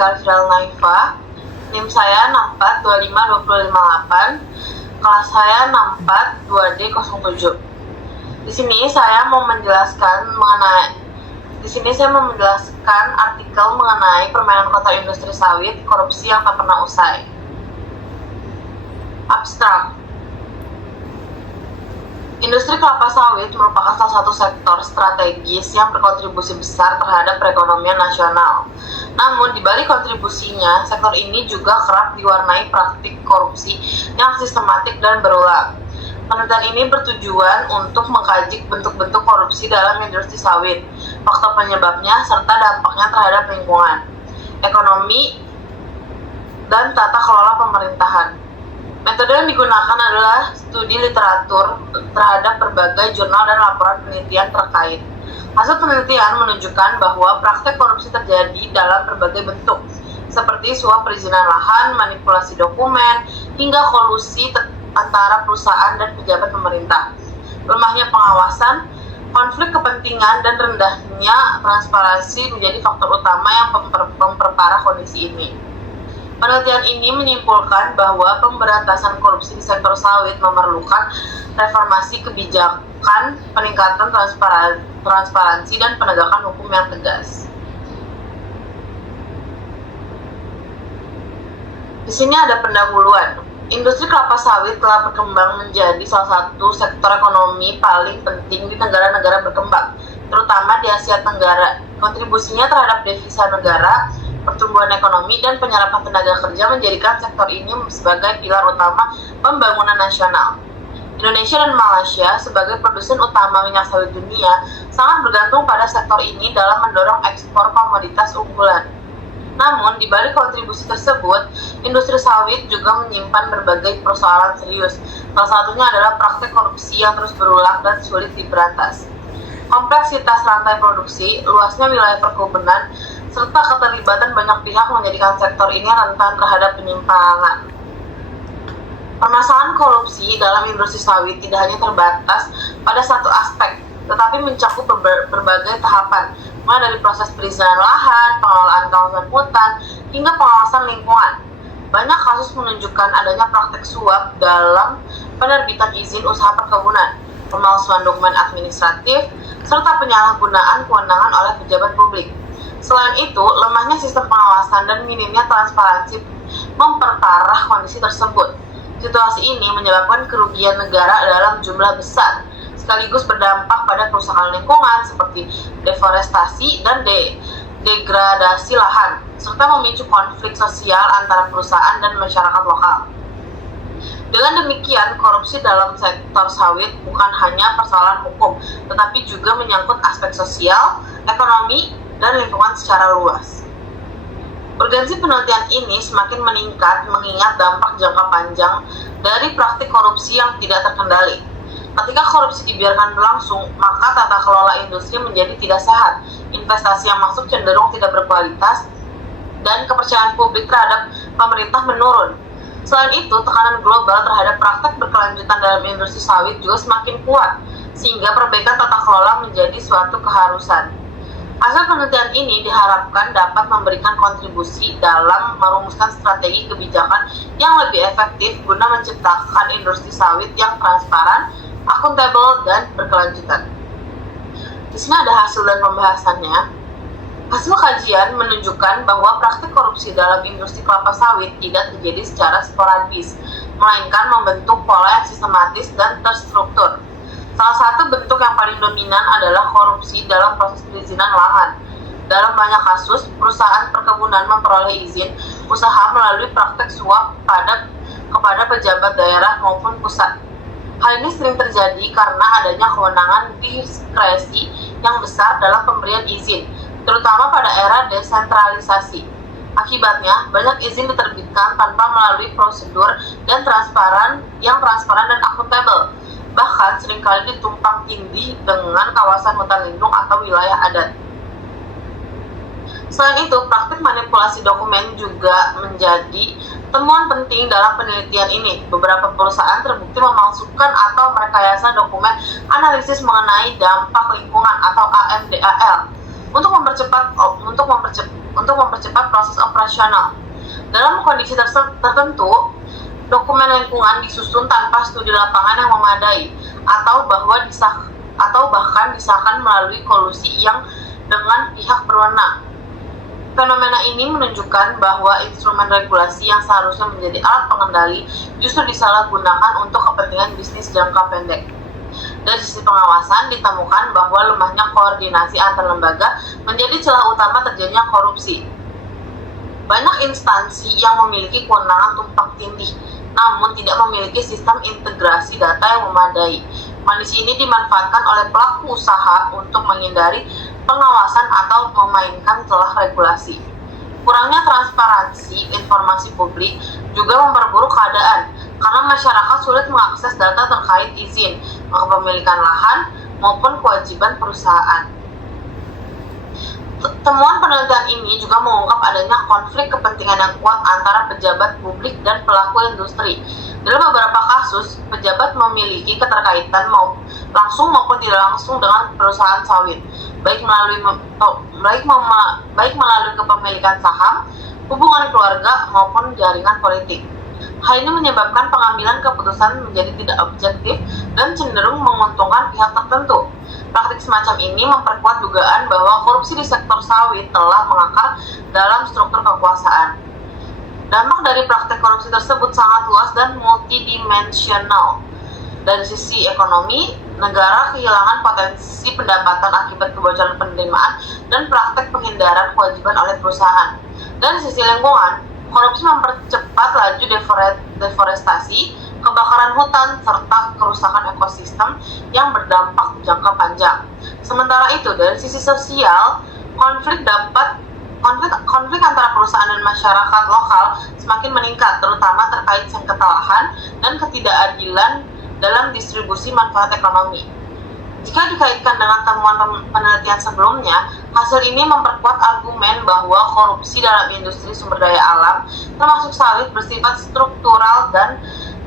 Rizka Naifa. NIM saya 6425258, kelas saya 642D07. Di sini saya mau menjelaskan artikel mengenai permainan kota industri sawit, korupsi yang tak pernah usai. Abstrak. Industri kelapa sawit merupakan salah satu sektor strategis yang berkontribusi besar terhadap perekonomian nasional. Namun, di balik kontribusinya, sektor ini juga kerap diwarnai praktik korupsi yang sistematik dan berulang. Penelitian ini bertujuan untuk mengkaji bentuk-bentuk korupsi dalam industri sawit, faktor penyebabnya, serta dampaknya terhadap lingkungan, ekonomi, dan tata kelola pemerintahan. Metode yang digunakan adalah studi literatur terhadap berbagai jurnal dan laporan penelitian terkait. Hasil penelitian menunjukkan bahwa praktek korupsi terjadi dalam berbagai bentuk, seperti suap perizinan lahan, manipulasi dokumen, hingga kolusi antara perusahaan dan pejabat pemerintah. Lemahnya pengawasan, konflik kepentingan, dan rendahnya transparansi menjadi faktor utama yang memperparah kondisi ini. Penelitian ini menyimpulkan bahwa pemberantasan korupsi di sektor sawit memerlukan reformasi kebijakan, peningkatan transparansi, dan penegakan hukum yang tegas. Di sini ada pendahuluan. Industri kelapa sawit telah berkembang menjadi salah satu sektor ekonomi paling penting di negara-negara berkembang, terutama di Asia Tenggara. Kontribusinya terhadap devisa negara, pertumbuhan ekonomi, dan penyerapan tenaga kerja menjadikan sektor ini sebagai pilar utama pembangunan nasional. Indonesia dan Malaysia sebagai produsen utama minyak sawit dunia sangat bergantung pada sektor ini dalam mendorong ekspor komoditas unggulan. Namun, di balik kontribusi tersebut, industri sawit juga menyimpan berbagai persoalan serius. Salah satunya adalah praktek korupsi yang terus berulang dan sulit diberantas. Kompleksitas rantai produksi, luasnya wilayah perkebunan, serta keterlibatan banyak pihak menjadikan sektor ini rentan terhadap penyimpangan. Permasalahan korupsi dalam industri sawit tidak hanya terbatas pada satu aspek, tetapi mencakup berbagai tahapan, mulai dari proses perizinan lahan, pengelolaan kawasan hutan, hingga pengawasan lingkungan. Banyak kasus menunjukkan adanya praktek suap dalam penerbitan izin usaha perkebunan, pemalsuan dokumen administratif, serta penyalahgunaan kewenangan oleh pejabat publik. Selain itu, lemahnya sistem pengawasan dan minimnya transparansi memperparah kondisi tersebut. Situasi ini menyebabkan kerugian negara dalam jumlah besar, sekaligus berdampak pada kerusakan lingkungan seperti deforestasi dan degradasi lahan, serta memicu konflik sosial antara perusahaan dan masyarakat lokal. Dengan demikian, korupsi dalam sektor sawit bukan hanya persoalan hukum, tetapi juga menyangkut aspek sosial, ekonomi, dan lingkungan secara luas. Urgensi penelitian ini semakin meningkat mengingat dampak jangka panjang dari praktik korupsi yang tidak terkendali. Ketika korupsi dibiarkan berlangsung, maka tata kelola industri menjadi tidak sehat, investasi yang masuk cenderung tidak berkualitas, dan kepercayaan publik terhadap pemerintah menurun. Selain itu, tekanan global terhadap praktik berkelanjutan dalam industri sawit juga semakin kuat, sehingga perbaikan tata kelola menjadi suatu keharusan. Hasil penelitian ini diharapkan dapat memberikan kontribusi dalam merumuskan strategi kebijakan yang lebih efektif guna menciptakan industri sawit yang transparan, akuntabel, dan berkelanjutan. Di sini ada hasil dan pembahasannya. Hasil kajian menunjukkan bahwa praktik korupsi dalam industri kelapa sawit tidak terjadi secara sporadis, melainkan membentuk pola yang sistematis dan terstruktur. Salah satu bentuk yang paling dominan adalah korupsi dalam proses perizinan lahan. Dalam banyak kasus, perusahaan perkebunan memperoleh izin usaha melalui praktek suap kepada pejabat daerah maupun pusat. Hal ini sering terjadi karena adanya kewenangan diskresi yang besar dalam pemberian izin, terutama pada era desentralisasi. Akibatnya, banyak izin diterbitkan tanpa melalui prosedur dan transparan dan akuntabel. Bahkan seringkali ditumpang tindih dengan kawasan hutan lindung atau wilayah adat. Selain itu, praktik manipulasi dokumen juga menjadi temuan penting dalam penelitian ini. Beberapa perusahaan terbukti memalsukan atau merekayasa dokumen analisis mengenai dampak lingkungan atau AMDAL untuk mempercepat untuk mempercepat proses operasional. Dalam kondisi tertentu, dokumen lingkungan disusun tanpa studi lapangan yang memadai atau bahkan disahkan melalui kolusi yang dengan pihak berwenang. Fenomena ini menunjukkan bahwa instrumen regulasi yang seharusnya menjadi alat pengendali justru disalahgunakan untuk kepentingan bisnis jangka pendek. Dari sisi pengawasan, ditemukan bahwa lemahnya koordinasi antar lembaga menjadi celah utama terjadinya korupsi. Banyak instansi yang memiliki kewenangan tumpang tindih, namun tidak memiliki sistem integrasi data yang memadai. Kondisi ini dimanfaatkan oleh pelaku usaha untuk menghindari pengawasan atau memainkan celah regulasi. Kurangnya transparansi informasi publik juga memperburuk keadaan karena masyarakat sulit mengakses data terkait izin, kepemilikan lahan, maupun kewajiban perusahaan. Temuan penelitian ini juga mengungkap adanya konflik kepentingan yang kuat antara pejabat publik dan pelaku industri. Dalam beberapa kasus, pejabat memiliki keterkaitan langsung maupun tidak langsung dengan perusahaan sawit, baik melalui kepemilikan saham, hubungan keluarga, maupun jaringan politik. Hal ini menyebabkan pengambilan keputusan menjadi tidak objektif dan cenderung menguntungkan pihak tertentu. Praktik semacam ini memperkuat dugaan bahwa korupsi di sektor sawit telah mengakar dalam struktur kekuasaan. Dampak dari praktik korupsi tersebut sangat luas dan multidimensional. Dari sisi ekonomi, negara kehilangan potensi pendapatan akibat kebocoran penerimaan dan praktik penghindaran kewajiban oleh perusahaan. Dari sisi lingkungan, korupsi mempercepat laju deforestasi, kebakaran hutan, serta kerusakan ekosistem yang berdampak jangka panjang. Sementara itu, dari sisi sosial, konflik antara perusahaan dan masyarakat lokal semakin meningkat, terutama terkait sengketa lahan dan ketidakadilan dalam distribusi manfaat ekonomi. Jika dikaitkan dengan temuan penelitian sebelumnya, hasil ini memperkuat argumen bahwa korupsi dalam industri sumber daya alam, termasuk sawit, bersifat struktural dan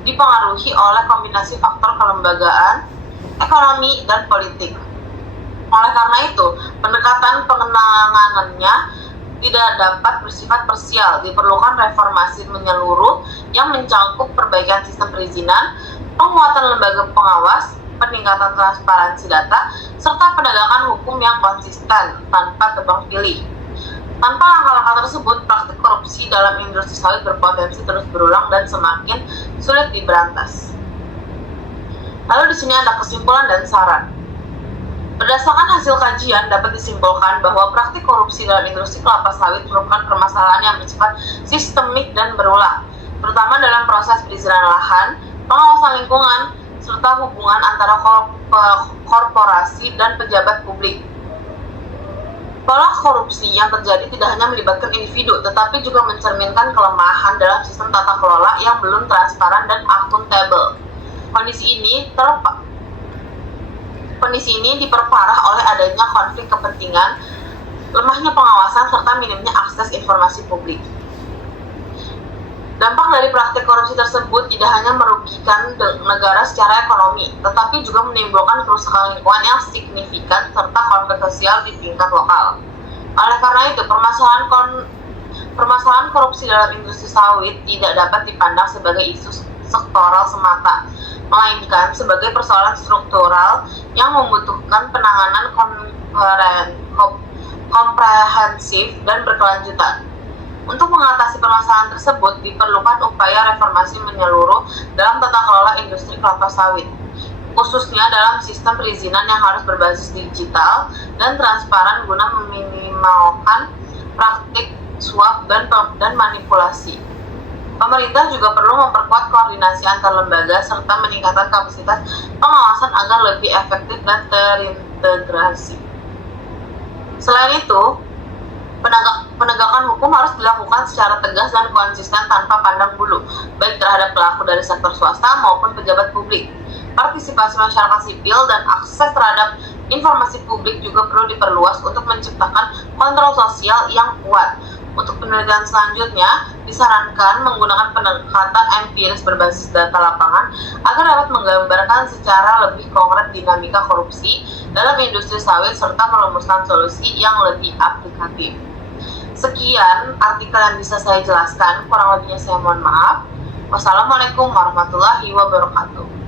dipengaruhi oleh kombinasi faktor kelembagaan, ekonomi, dan politik. Oleh karena itu, pendekatan penanganannya tidak dapat bersifat parsial, diperlukan reformasi menyeluruh yang mencakup perbaikan sistem perizinan, penguatan lembaga pengawas, peningkatan transparansi data, serta penegakan hukum yang konsisten tanpa tebang pilih. Tanpa langkah-langkah tersebut, praktik korupsi dalam industri sawit berpotensi terus berulang dan semakin sulit diberantas. Lalu di sini ada kesimpulan dan saran. Berdasarkan hasil kajian, dapat disimpulkan bahwa praktik korupsi dalam industri kelapa sawit merupakan permasalahan yang bersifat sistemik dan berulang, terutama dalam proses perizinan lahan, pengawasan lingkungan, serta hubungan antara korporasi dan pejabat publik. Pola korupsi yang terjadi tidak hanya melibatkan individu, tetapi juga mencerminkan kelemahan dalam sistem tata kelola yang belum transparan dan akuntabel. Kondisi ini diperparah oleh adanya konflik kepentingan, lemahnya pengawasan, serta minimnya akses informasi publik. Dampak dari praktik korupsi tersebut tidak hanya merugikan negara secara ekonomi, tetapi juga menimbulkan kerusakan lingkungan yang signifikan serta konflik sosial di tingkat lokal. Oleh karena itu, permasalahan korupsi dalam industri sawit tidak dapat dipandang sebagai isu sektoral semata, melainkan sebagai persoalan struktural yang membutuhkan penanganan komprehensif dan berkelanjutan. Untuk mengatasi permasalahan tersebut, diperlukan upaya reformasi menyeluruh dalam tata kelola industri kelapa sawit, khususnya dalam sistem perizinan yang harus berbasis digital dan transparan guna meminimalkan praktik suap dan manipulasi. Pemerintah juga perlu memperkuat koordinasi antar lembaga serta meningkatkan kapasitas pengawasan agar lebih efektif dan terintegrasi. Selain itu, penegakan hukum harus dilakukan secara tegas dan konsisten tanpa pandang bulu, baik terhadap pelaku dari sektor swasta maupun pejabat publik. Partisipasi masyarakat sipil dan akses terhadap informasi publik juga perlu diperluas untuk menciptakan kontrol sosial yang kuat. Untuk penelitian selanjutnya, disarankan menggunakan pendekatan empiris berbasis data lapangan agar dapat menggambarkan secara lebih konkret dinamika korupsi dalam industri sawit serta merumuskan solusi yang lebih aplikatif. Sekian artikel yang bisa saya jelaskan, kurang lebihnya saya mohon maaf. Wassalamualaikum warahmatullahi wabarakatuh.